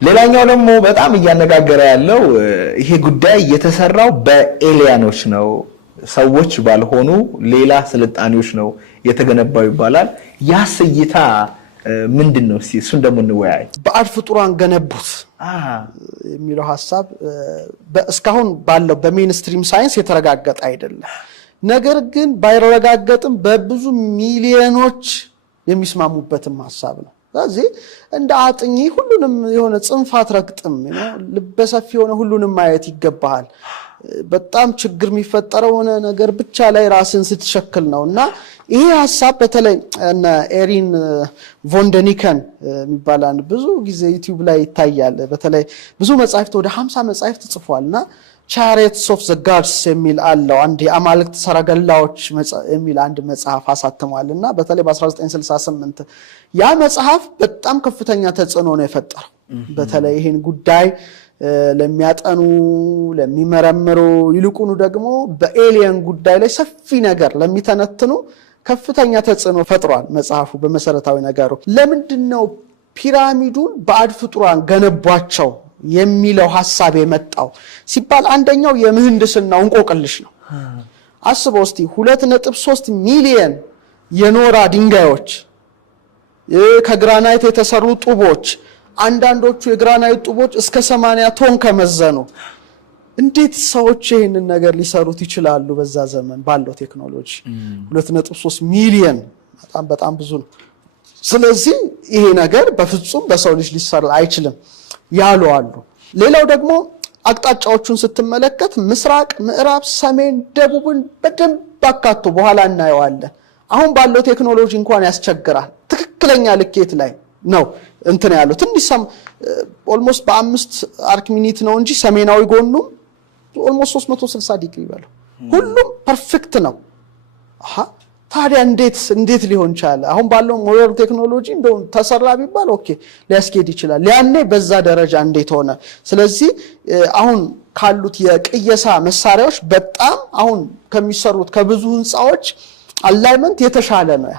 ሌላኛው ደግሞ በጣም እያነጋገረ ያለው ይሄ ጉዳይ የተሰራው በኤሊያኖች ነው፣ ሰዎች ባልሆኑ ሌላ ስልጣኔዎች ነው የተገነባው ይባላል። ያስይታ ምንድነው? እስቲ እሱን ደግሞ እንወያይ። ባዕድ ፍጡራን ገነቡት የሚለው ሐሳብ እስካሁን ባለው በሜንስትሪም ሳይንስ የተረጋገጠ አይደለም። ነገር ግን ባይረጋገጥም በብዙ ሚሊዮኖች የሚስማሙበትም ሐሳብ ነው። ስለዚህ እንደ አጥኚ ሁሉንም የሆነ ጽንፍ አትረግጥም፣ ልበሰፊ የሆነ ሁሉንም ማየት ይገባሃል። በጣም ችግር የሚፈጠረው ነገር ብቻ ላይ ራስን ስትሸክል ነውና ይሄ ሐሳብ በተለይ እነ ኤሪን ቮንደኒከን የሚባላን ብዙ ጊዜ ዩቲዩብ ላይ ይታያል። በተለይ ብዙ መጻሕፍት ወደ 50 መጻሕፍት ጽፏልና ቻሪየትስ ኦፍ ዘ ጋድስ የሚል አለው። አንድ የአማልክት ሰረገላዎች የሚል አንድ መጽሐፍ አሳትሟልና በተለይ በ1968 ያ መጽሐፍ በጣም ከፍተኛ ተጽዕኖ ነው የፈጠረው። በተለይ ይሄን ጉዳይ ለሚያጠኑ ለሚመረምሩ ይልቁኑ ደግሞ በኤሊየን ጉዳይ ላይ ሰፊ ነገር ለሚተነትኑ ከፍተኛ ተጽዕኖ ፈጥሯል መጽሐፉ። በመሰረታዊ ነገሩ ለምንድነው ፒራሚዱን ባዕድ ፍጡራን ገነቧቸው የሚለው ሐሳብ የመጣው ሲባል አንደኛው የምህንድስናው እንቆቅልሽ ነው። አስበው እስቲ 2.3 ሚሊዮን የኖራ ድንጋዮች፣ ከግራናይት የተሰሩ ጡቦች፣ አንዳንዶቹ የግራናይት ጡቦች እስከ 80 ቶን ከመዘኑ እንዴት ሰዎች ይሄንን ነገር ሊሰሩት ይችላሉ? በዛ ዘመን ባለው ቴክኖሎጂ 2.3 ሚሊዮን በጣም ብዙ ነው። ስለዚህ ይሄ ነገር በፍጹም በሰው ልጅ ሊሰራ አይችልም ያሉ አሉ። ሌላው ደግሞ አቅጣጫዎቹን ስትመለከት ምስራቅ፣ ምዕራብ፣ ሰሜን፣ ደቡብን በደንብ አካቶ በኋላ እናየዋለን። አሁን ባለው ቴክኖሎጂ እንኳን ያስቸግራል። ትክክለኛ ልኬት ላይ ነው እንትን ያለው ትንሽ ኦልሞስት በ5 አርክ ሚኒት ነው እንጂ ሰሜናዊ ጎኑ ኦልሞስት 360 ዲግሪ ባለው ሁሉም ፐርፌክት ነው። ታዲያ እንዴት ሊሆን ቻለ? አሁን ባለው ሞደርን ቴክኖሎጂ እንደው ተሰራ ቢባል ኦኬ ሊያስኬድ ይችላል። ያኔ በዛ ደረጃ እንዴት ሆነ? ስለዚህ አሁን ካሉት የቅየሳ መሳሪያዎች በጣም አሁን ከሚሰሩት ከብዙ ህንጻዎች አላይመንት የተሻለ ነው ያ።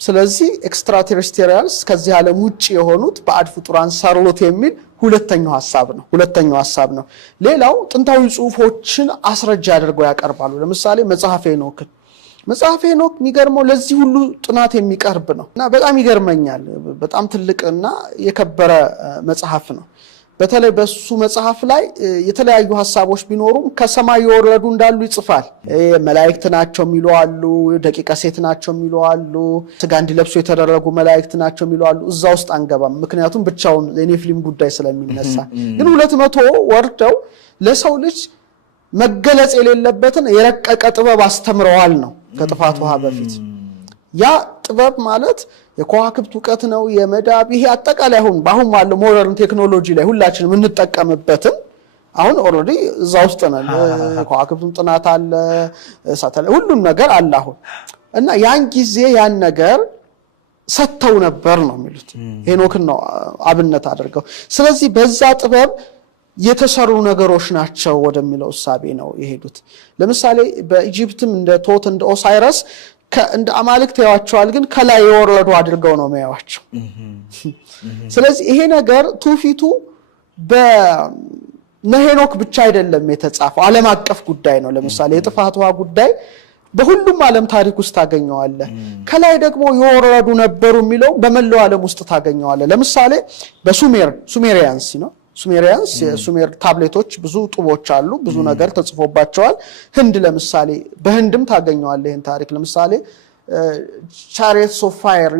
ስለዚህ ኤክስትራቴሬስትሪያልስ ከዚህ ዓለም ውጪ የሆኑት ባዕድ ፍጡራን ሰሩት የሚል ሁለተኛው ሐሳብ ነው። ሌላው ጥንታዊ ጽሑፎችን አስረጃ አድርገው ያቀርባሉ። ለምሳሌ መጽሐፈ ሄኖክ የሚገርመው ለዚህ ሁሉ ጥናት የሚቀርብ ነው እና በጣም ይገርመኛል። በጣም ትልቅና የከበረ መጽሐፍ ነው። በተለይ በሱ መጽሐፍ ላይ የተለያዩ ሐሳቦች ቢኖሩም ከሰማይ የወረዱ እንዳሉ ይጽፋል። መላእክት ናቸው የሚሉ አሉ፣ ደቂቀ ሴት ናቸው የሚሉ አሉ፣ ስጋ እንዲለብሱ የተደረጉ መላእክት ናቸው የሚሉ አሉ። እዛ ውስጥ አንገባም፣ ምክንያቱም ብቻውን የኔፍሊም ጉዳይ ስለሚነሳ። ግን 200 ወርደው ለሰው ልጅ መገለጽ የሌለበትን የረቀቀ ጥበብ አስተምረዋል ነው ከጥፋት ውሃ በፊት። ያ ጥበብ ማለት የከዋክብት ዕውቀት ነው፣ የመዳብ ይሄ አጠቃላይ አሁን ባለው ሞደርን ቴክኖሎጂ ላይ ሁላችንም እንጠቀምበትን አሁን ኦልሬዲ እዛ ውስጥ ነን። ከዋክብቱን ጥናት አለ፣ ሳተላይት ሁሉም ነገር አለ አሁን እና ያን ጊዜ ያን ነገር ሰተው ነበር ነው የሚሉት። ሄኖክን ነው አብነት አድርገው። ስለዚህ በዛ ጥበብ የተሰሩ ነገሮች ናቸው ወደሚለው ሐሳቤ ነው የሄዱት። ለምሳሌ በኢጂፕትም እንደ ቶት እንደ ኦሳይረስ እንደ አማልክት ያዋቸዋል፣ ግን ከላይ የወረዱ አድርገው ነው የሚያዋቸው። ስለዚህ ይሄ ነገር ትውፊቱ በሄኖክ ብቻ አይደለም የተጻፈው፣ ዓለም አቀፍ ጉዳይ ነው። ለምሳሌ የጥፋት ውሃ ጉዳይ በሁሉም ዓለም ታሪክ ውስጥ ታገኘዋለህ። ከላይ ደግሞ የወረዱ ነበሩ የሚለው በመላው ዓለም ውስጥ ታገኘዋለህ። ለምሳሌ በሱሜሪያንስ የሱሜር ታብሌቶች ብዙ ጡቦች አሉ፣ ብዙ ነገር ተጽፎባቸዋል። ህንድ ለምሳሌ በህንድም ታገኘዋለህ ይህን ታሪክ። ለምሳሌ ቻሪየትስ ኦፍ ፋየር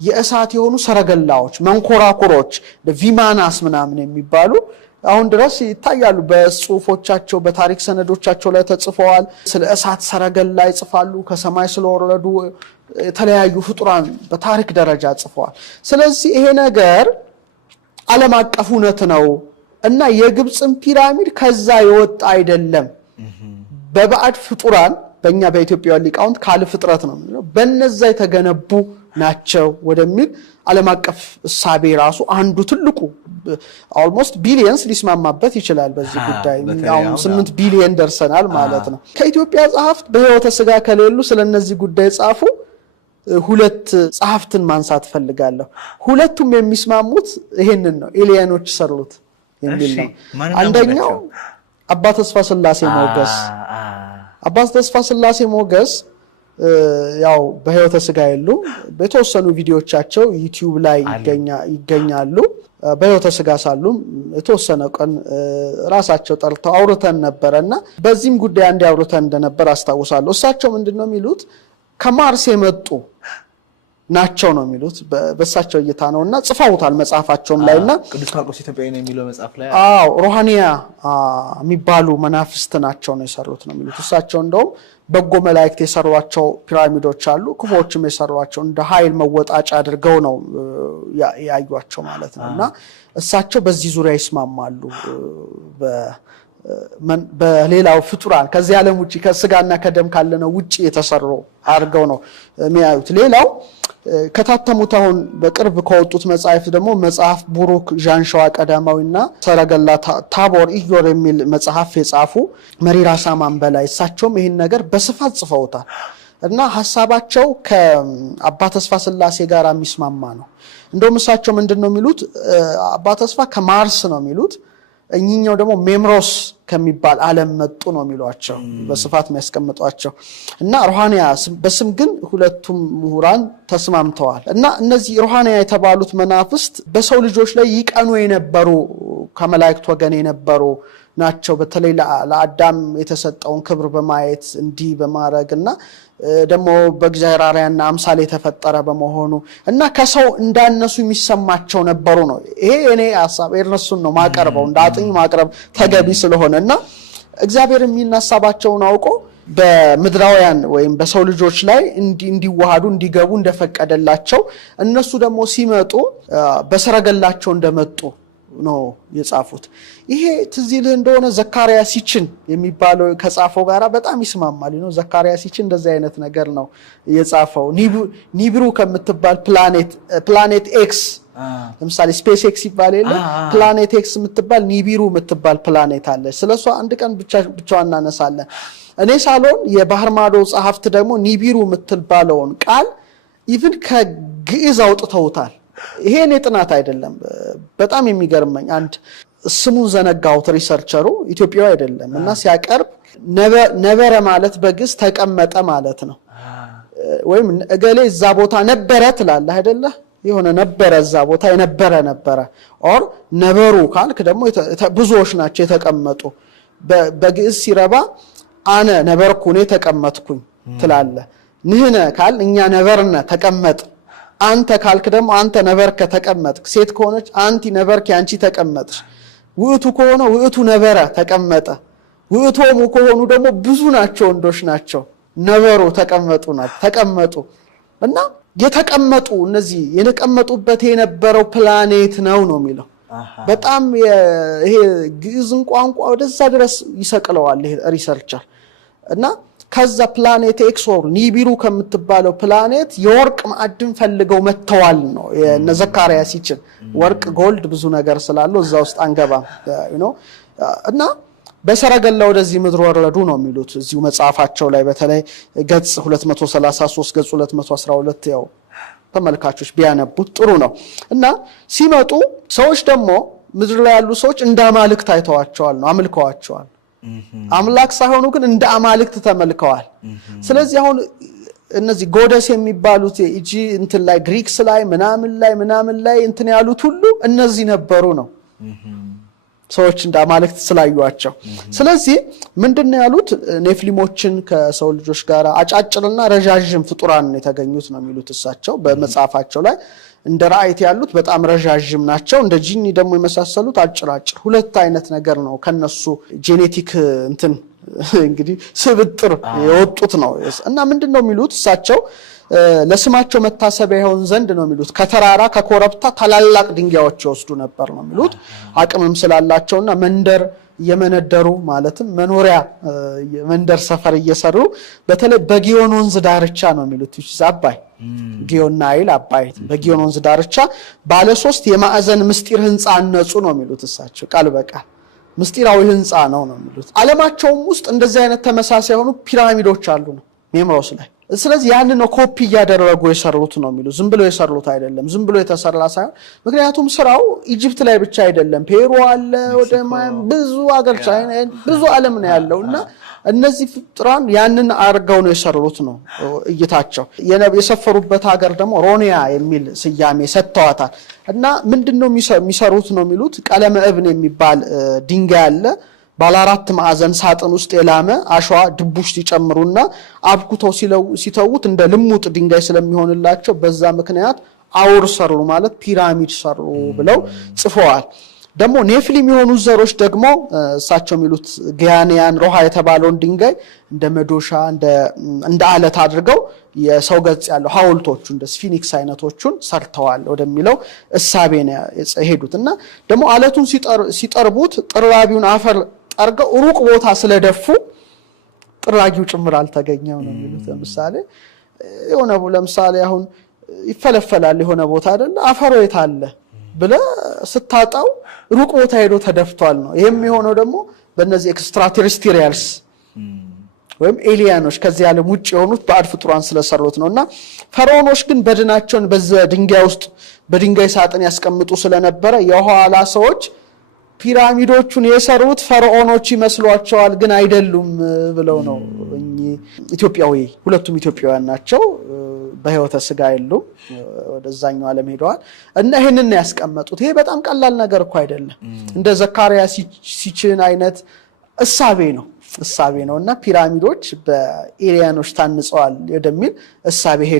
የእሳት የሆኑ ሰረገላዎች፣ መንኮራኩሮች፣ ቪማናስ ምናምን የሚባሉ አሁን ድረስ ይታያሉ። በጽሁፎቻቸው በታሪክ ሰነዶቻቸው ላይ ተጽፈዋል። ስለ እሳት ሰረገላ ይጽፋሉ። ከሰማይ ስለወረዱ የተለያዩ ፍጡራን በታሪክ ደረጃ ጽፈዋል። ስለዚህ ይሄ ነገር ዓለም አቀፍ እውነት ነው እና የግብፅን ፒራሚድ ከዛ የወጣ አይደለም። በባዕድ ፍጡራን በእኛ በኢትዮጵያ ሊቃውንት ካለ ፍጥረት ነው የሚለው በእነዛ የተገነቡ ናቸው ወደሚል ዓለም አቀፍ እሳቤ ራሱ አንዱ ትልቁ ኦልሞስት ቢሊየንስ ሊስማማበት ይችላል። በዚህ ጉዳይ አሁን 8 ቢሊየን ደርሰናል ማለት ነው። ከኢትዮጵያ ጸሐፍት በሕይወተ ሥጋ ከሌሉ ስለነዚህ ጉዳይ ጻፉ ሁለት ጸሐፍትን ማንሳት ፈልጋለሁ። ሁለቱም የሚስማሙት ይሄንን ነው፣ ኤሊያኖች ሰሩት የሚል ነው። አንደኛው አባ ተስፋ ስላሴ ሞገስ። አባ ተስፋ ስላሴ ሞገስ ያው በህይወተ ስጋ ያሉ በተወሰኑ ቪዲዮዎቻቸው ዩቲዩብ ላይ ይገኛሉ። በህይወተ ስጋ ሳሉም የተወሰነ ቀን ራሳቸው ጠርተው አውርተን ነበርና በዚህም ጉዳይ አንድ አውርተን እንደነበር አስታውሳለሁ። እሳቸው ምንድነው የሚሉት ከማርስ የመጡ ናቸው ነው የሚሉት በእሳቸው እይታ ነውና ጽፈውታል መጽሐፋቸውም ላይና ቅዱስ ማርቆስ ኢትዮጵያዊ ነው የሚለው መጽሐፍ ላይ ሮሃኒያ የሚባሉ መናፍስት ናቸው ነው የሰሩት ነው የሚሉት። እሳቸው እንደውም በጎ መላእክት የሰሯቸው ፒራሚዶች አሉ፣ ክፉዎችም የሰሯቸው እንደ ኃይል መወጣጫ አድርገው ነው ያዩዋቸው ማለት ነውና እሳቸው በዚህ ዙሪያ ይስማማሉ። በሌላው ፍጡራን ከዚህ ዓለም ውጪ ከስጋና ከደም ካለነው ውጪ የተሰሩ አድርገው ነው የሚያዩት። ሌላው ከታተሙት አሁን በቅርብ ከወጡት መጽሐፍ ደግሞ መጽሐፍ ቡሩክ ዣንሻዋ ቀዳማዊና ሰረገላ ታቦር ኢዮር የሚል መጽሐፍ የጻፉ መሪራ ሳማን በላይ እሳቸውም ይህን ነገር በስፋት ጽፈውታል እና ሐሳባቸው ከአባ ተስፋ ስላሴ ጋር የሚስማማ ነው። እንደውም እሳቸው ምንድነው የሚሉት አባ ተስፋ ከማርስ ነው የሚሉት፣ እኚኛው ደግሞ ሜምሮስ ከሚባል ዓለም መጡ ነው የሚሏቸው በስፋት የሚያስቀምጧቸው እና ሮሃኒያ በስም ግን ሁለቱም ምሁራን ተስማምተዋል። እና እነዚህ ሮሃኒያ የተባሉት መናፍስት በሰው ልጆች ላይ ይቀኑ የነበሩ ከመላእክት ወገን የነበሩ ናቸው። በተለይ ለአዳም የተሰጠውን ክብር በማየት እንዲህ በማድረግና ደግሞ በእግዚአብሔር አርአያና አምሳል የተፈጠረ በመሆኑ እና ከሰው እንዳነሱ የሚሰማቸው ነበሩ ነው። ይሄ እኔ ሐሳብ እነሱን ነው ማቀርበው እንደ አጥኝ ማቅረብ ተገቢ ስለሆነና እግዚአብሔር የሚናሳባቸውን አውቆ በምድራውያን ወይም በሰው ልጆች ላይ እንዲዋሃዱ እንዲገቡ እንደፈቀደላቸው እነሱ ደግሞ ሲመጡ በሰረገላቸው እንደመጡ ነው የጻፉት። ይሄ ትዝ ይልህ እንደሆነ ዘካርያስ ይችን የሚባለው ከጻፈው ጋራ በጣም ይስማማል ነው። ዘካርያስ ይችን እንደዚህ አይነት ነገር ነው የጻፈው። ኒብሩ ከምትባል ፕላኔት ኤክስ ለምሳሌ ስፔስ ኤክስ ይባል የለ ፕላኔት ኤክስ የምትባል ኒቢሩ የምትባል ፕላኔት አለች። ስለሷ አንድ ቀን ብቻዋን እናነሳለን። እኔ ሳልሆን የባህር ማዶ ጸሐፍት ደግሞ ኒቢሩ የምትባለውን ቃል ኢቭን ከግዕዝ አውጥተውታል። ይሄ እኔ ጥናት አይደለም። በጣም የሚገርመኝ አንድ ስሙን ዘነጋውት ሪሰርቸሩ ኢትዮጵያዊ አይደለም እና ሲያቀርብ ነበረ ማለት በግዕዝ ተቀመጠ ማለት ነው። ወይም እገሌ እዛ ቦታ ነበረ ትላለህ አይደለ? የሆነ ነበረ እዛ ቦታ የነበረ ነበረ ኦር ነበሩ ካልክ ደግሞ ብዙዎች ናቸው የተቀመጡ። በግዕዝ ሲረባ አነ ነበርኩ እኔ ተቀመጥኩኝ ትላለህ። ንህነ ካል እኛ ነበርነ ተቀመጥ። አንተ ካልክ ደግሞ አንተ ነበርከ ተቀመጥክ። ሴት ከሆነች አንቲ ነበርክ አንቺ ተቀመጥሽ። ውእቱ ከሆነ ውእቱ ነበረ ተቀመጠ። ውእቶሙ ከሆኑ ደግሞ ብዙ ናቸው ወንዶች ናቸው። ነበሩ ተቀመጡ እና የተቀመጡ እነዚህ የተቀመጡበት የነበረው ፕላኔት ነው የሚለው። በጣም ይሄ ግዕዝን ቋንቋ ወደዛ ድረስ ይሰቅለዋል ይሄ ሪሰርቸር እና ከዛ ፕላኔት ኤክስ ኦር ኒቢሩ ከምትባለው ፕላኔት የወርቅ ማዕድን ፈልገው መተዋል ነው የዘካርያስ ይችን። ወርቅ ጎልድ ብዙ ነገር ስላለው እዛ ውስጥ አንገባም እና በሰረገላ ወደዚህ ምድር ወረዱ ነው የሚሉት እዚሁ መጽሐፋቸው ላይ በተለይ ገጽ 233 ገጽ 212 ያው ተመልካቾች ቢያነቡት ጥሩ ነው። እና ሲመጡ ሰዎች ደግሞ ምድር ላይ ያሉ ሰዎች እንደ አማልክት አይተዋቸዋል ነው አምልከዋቸዋል። አምላክ ሳይሆኑ ግን እንደ አማልክት ተመልከዋል። ስለዚህ አሁን እነዚህ ጎደስ የሚባሉት እጂ እንትን ላይ ግሪክስ ላይ ምናምን ላይ እንትን ያሉት ሁሉ እነዚህ ነበሩ ነው ሰዎች እንደ አማልክት ስላዩዋቸው። ስለዚህ ምንድነው ያሉት ኔፍሊሞችን ከሰው ልጆች ጋር አጫጭርና ረዣዥም ፍጡራን የተገኙት ነው የሚሉት እሳቸው በመጽሐፋቸው ላይ። እንደ ራእይት ያሉት በጣም ረዣዥም ናቸው፣ እንደ ጂኒ ደግሞ የመሳሰሉት አጭራጭር። ሁለት አይነት ነገር ነው ከነሱ ጄኔቲክ እንትን እንግዲህ ስብጥር የወጡት ነው። እና ምንድነው የሚሉት እሳቸው ለስማቸው መታሰቢያ ይሆን ዘንድ ነው የሚሉት ከተራራ ከኮረብታ ታላላቅ ድንጋዮች ይወስዱ ነበር ነው የሚሉት። አቅምም ስላላቸውና መንደር የመነደሩ ማለትም መኖሪያ መንደር ሰፈር እየሰሩ በተለይ በጊዮን ወንዝ ዳርቻ ነው የሚሉት አባይ ጊዮን ናይል አባይ በጊዮን ወንዝ ዳርቻ ባለ 3 የማዕዘን ምስጢር ህንጻ አነጹ ነው የሚሉት እሳቸው ቃል በቃል ምስጢራዊ ህንጻ ነው የሚሉት። ዓለማቸውም ውስጥ እንደዚህ አይነት ተመሳሳይ ሆኑ ፒራሚዶች አሉ ነው ሜምሮስ ላይ ስለዚህ ያን ነው ኮፒ ያደረጉ የሰሩት ነው የሚሉ ዝም ብሎ የሰሩት አይደለም ዝም ብሎ የተሰራ ሳይሆን ምክንያቱም ስራው ኢጂፕት ላይ ብቻ አይደለም ፔሩ አለ ወደ ብዙ አገር ቻይና ብዙ ዓለም ነው ያለውና እነዚህ ፍጥራን ያንን አርገው ነው የሰሩት ነው እይታቸው የሰፈሩበት ሀገር ደግሞ ሮኒያ የሚል ስያሜ ሰጥተዋታል እና ምንድነው የሚሰሩት ነው የሚሉት ቀለመ እብን የሚባል ድንጋይ አለ ባለ 4 ማዕዘን ሳጥን ውስጥ የላመ አሸዋ ድቡሽ ሲጨምሩና አብኩተው ሲተውት እንደ ልሙጥ ድንጋይ ስለሚሆንላቸው በዛ ምክንያት አውር ሰሩ ማለት ፒራሚድ ሰሩ ብለው ጽፈዋል ደግሞ ኔፍሊም የሆኑ ዘሮች ደግሞ እሳቸው የሚሉት ጊያኒያን ሮሃ የተባለውን ድንጋይ እንደ መዶሻ እንደ አለት አድርገው የሰው ገጽ ያለው ሐውልቶቹ እንደ ስፊኒክስ አይነቶቹን ሰርተዋል ወደሚለው እሳቤ ነው የሄዱትና ደግሞ አለቱን ሲጠርቡት ጥራቢውን አፈር ጠርገው ሩቅ ቦታ ስለደፉ ጥራጊው ጭምር አልተገኘው ነው የሚሉት ለምሳሌ አሁን ይፈለፈላል የሆነ ቦታ አይደል አፈሩ የታለ ብለ ስታጣው ሩቅ ቦታ ሄዶ ተደፍቷል ነው ይሄም የሆነው ደግሞ በእነዚህ ኤክስትራቴሬስትሪያልስ ወይም ኤሊያኖች ከዚህ ዓለም ውጭ የሆኑት ባዕድ ፍጡራን ስለሰሩት ነውና ፈርዖኖች ግን በድናቸውን በዛ ድንጋይ ውስጥ በድንጋይ ሳጥን ያስቀምጡ ስለነበረ የኋላ ሰዎች ፒራሚዶቹን የሰሩት ፈርዖኖች ይመስሏቸዋል ግን አይደሉም ብለው ነው ኢትዮጵያዊ ሁለቱም ኢትዮጵያውያን ናቸው በህይወተ ስጋ የሉም ወደዛኛው ዓለም ሄደዋል እና ይሄንን ያስቀመጡት ይሄ በጣም ቀላል ነገር እኮ አይደለም እንደ ዘካርያስ ሲችን አይነት እሳቤ ነውና ፒራሚዶች በኤሊያኖች ታንጸዋል ወደሚል እሳቤ ሄደው